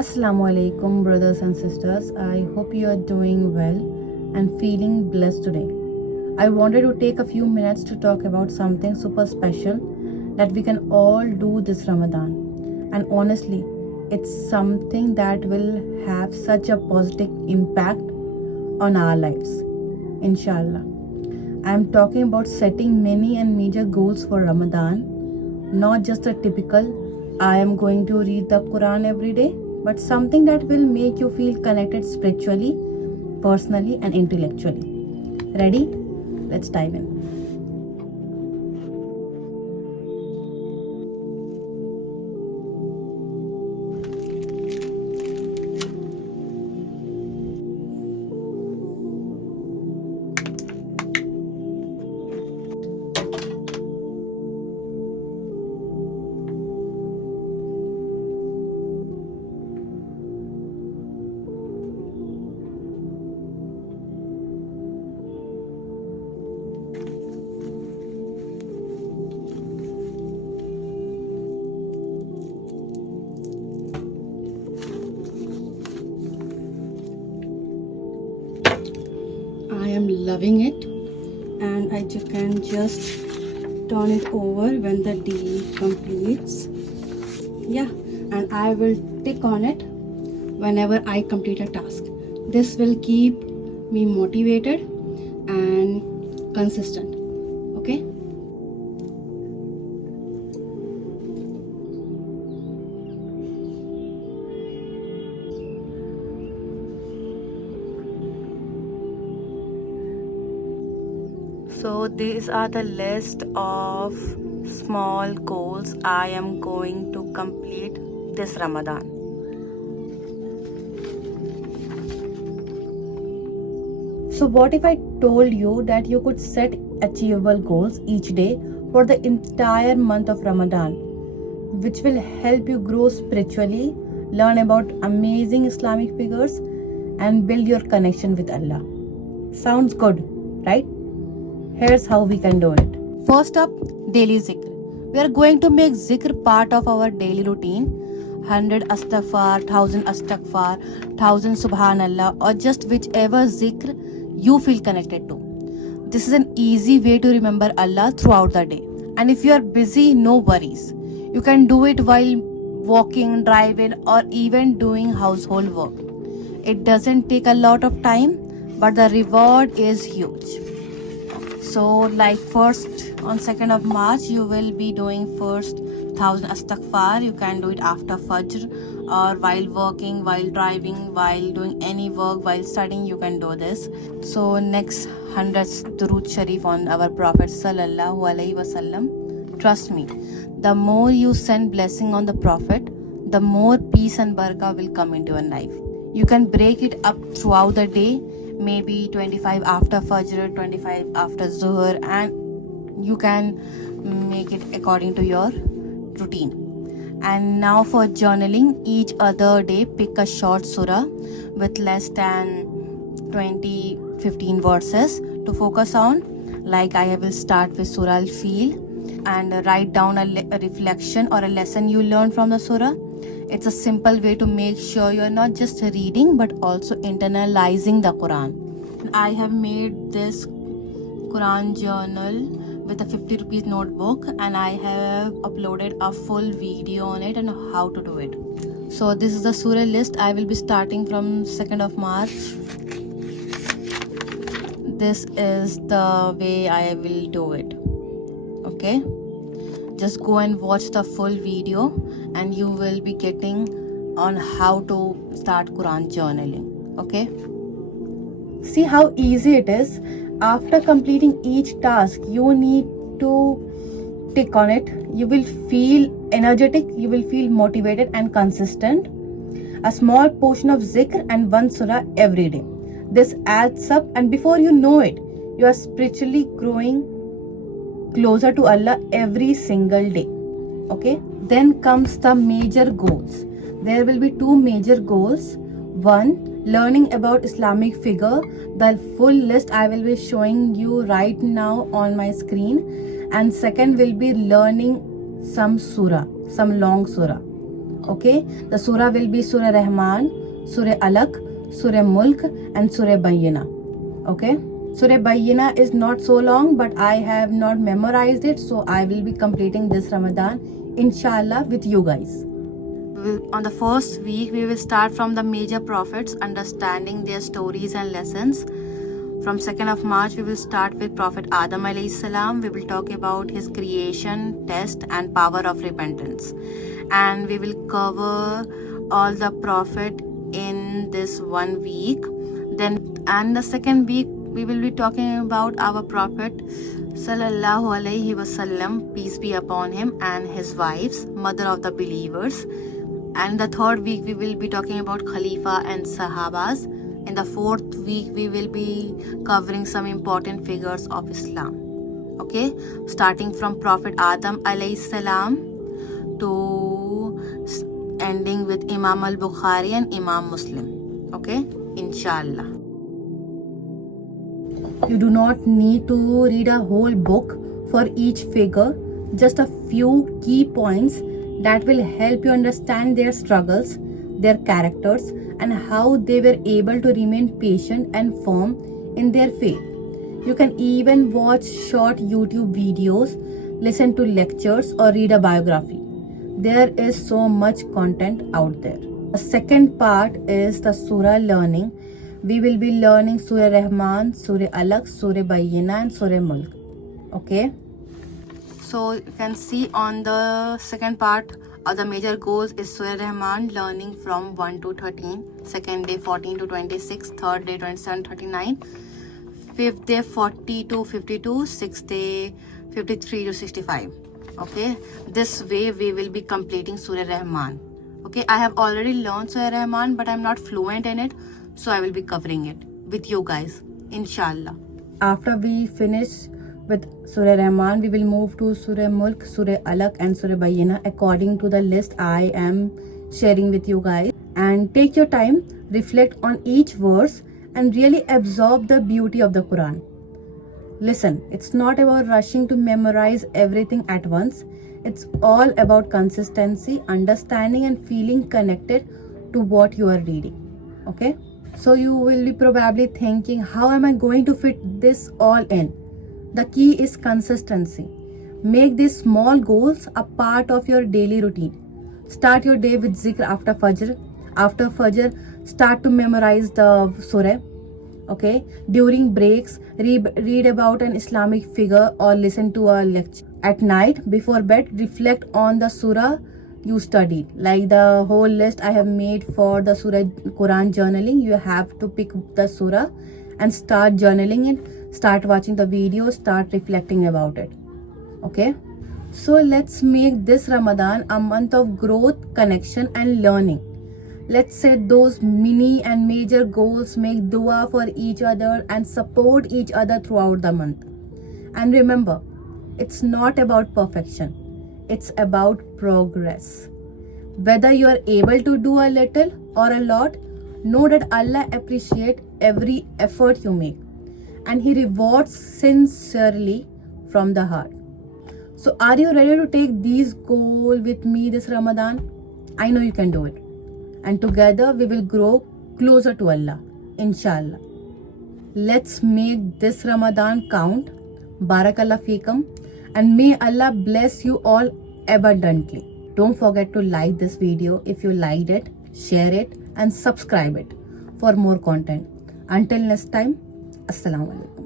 Assalamu alaikum, brothers and sisters. I hope you are doing well and feeling blessed today. I wanted to take a few minutes to talk about something super special that we can all do this Ramadan. And honestly, it's something that will have such a positive impact on our lives. Inshallah. I am talking about setting many and major goals for Ramadan, not just a typical I am going to read the Quran every day, but something that will make you feel connected spiritually, personally, and intellectually. Ready? Let's dive in. I am loving it, and I can just turn it over when the deal completes. Yeah, and I will tick on it whenever I complete a task. This will keep me motivated and consistent. Okay. So these are the list of small goals I am going to complete this Ramadan. So what if I told you that you could set achievable goals each day for the entire month of Ramadan, which will help you grow spiritually, learn about amazing Islamic figures, and build your connection with Allah? Sounds good, right? Here's how we can do it. First up, daily zikr. We are going to make zikr part of our daily routine. 100 astaghfar, 1000 astaghfar, 1000 subhanallah, or just whichever zikr you feel connected to. This is an easy way to remember Allah throughout the day. And if you are busy, no worries. You can do it while walking, driving, or even doing household work. It doesn't take a lot of time, but the reward is huge. So like first on 2nd of March, you will be doing first 1000 astaghfar. You can do it after Fajr or while working, while driving, while doing any work, while studying, you can do this. So next 100th Durood Sharif on our Prophet Sallallahu Alaihi Wasallam. Trust me, the more you send blessing on the Prophet, the more peace and barakah will come into your life. You can break it up throughout the day, maybe 25 after Fajr, 25 after Zuhr, and you can make it according to your routine. And now for journaling, each other day pick a short surah with less than 15 verses to focus on. Like I will start with Surah Al-Fil and write down a reflection or a lesson you learned from the surah. It's a simple way to make sure you're not just reading but also internalizing the Quran. I have made this Quran journal with a 50 rupees notebook, and I have uploaded a full video on it and how to do it. So this is the surah list. I will be starting from 2nd of March. This is the way I will do it. Okay, just go and watch the full video and you will be getting on how to start Quran journaling. Okay, see how easy it is. After completing each task, you need to tick on it. You will feel energetic, you will feel motivated and consistent. A small portion of zikr and one surah every day. This adds up, and before you know it, you are spiritually growing closer to Allah every single day. Okay, then comes the major goals. There will be two major goals. One, learning about Islamic figure. The full list I will be showing you right now on my screen. And second will be learning some surah, some long surah. Okay, the surah will be Surah Rahman, Surah Alaq, Surah Mulk, and Surah Bayyina. Okay, Surah Bayyina is not so long, but I have not memorized it, so I will be completing this Ramadan, inshallah, with you guys. On the first week, we will start from the major prophets, understanding their stories and lessons. From 2nd of March, we will start with Prophet Adam alayhi salam. We will talk about his creation, test, and power of repentance. And we will cover all the prophet in this 1 week. And the second week, we will be talking about our prophet sallallahu alaihi wasallam, peace be upon him, and his wives, mother of the believers. And the third week, we will be talking about Khalifa and Sahabas. In the fourth week, we will be covering some important figures of Islam. Okay, starting from Prophet Adam alayhi salam to ending with Imam al-Bukhari and Imam Muslim. Okay, inshallah. You do not need to read a whole book for each figure, just a few key points that will help you understand their struggles, their characters, and how they were able to remain patient and firm in their faith. You can even watch short YouTube videos, listen to lectures, or read a biography. There is so much content out there. The second part is the surah learning. We will be learning Surah Rahman, Surah Alaq, Surah Bayyina, and Surah Mulk. Okay? So you can see on the second part of the major goals is Surah Rahman, learning from 1 to 13, second day 14 to 26, third day 27 to 39, fifth day 40 to 52, sixth day 53 to 65. Okay, this way we will be completing Surah Rahman. Okay, I have already learned Surah Rahman, but I'm not fluent in it, so I will be covering it with you guys, inshallah. After we finish with Surah Rahman, we will move to Surah Mulk, Surah Alaq, and Surah Bayyina according to the list I am sharing with you guys. And take your time, reflect on each verse, and really absorb the beauty of the Quran. Listen, it's not about rushing to memorize everything at once. It's all about consistency, understanding, and feeling connected to what you are reading. Okay? So you will be probably thinking, how am I going to fit this all in? The key is consistency. Make these small goals a part of your daily routine. Start your day with zikr after Fajr. After Fajr, start to memorize the surah. Okay? During breaks, read about an Islamic figure or listen to a lecture. At night, before bed, reflect on the surah you studied. Like the whole list I have made for the surah Quran journaling, you have to pick the surah and start journaling it. Start watching the video, start reflecting about it. Okay, so let's make this Ramadan a month of growth, connection, and learning. Let's set those mini and major goals, make dua for each other, and support each other throughout the month. And remember, it's not about perfection, it's about progress. Whether you are able to do a little or a lot, know that Allah appreciates every effort you make, and He rewards sincerely from the heart. So are you ready to take these goals with me this Ramadan? I know you can do it. And together we will grow closer to Allah, inshallah. Let's make this Ramadan count. Barakallah feekum. And may Allah bless you all abundantly. Don't forget to like this video if you liked it, share it, and subscribe it for more content. Until next time, Assalamu alaikum.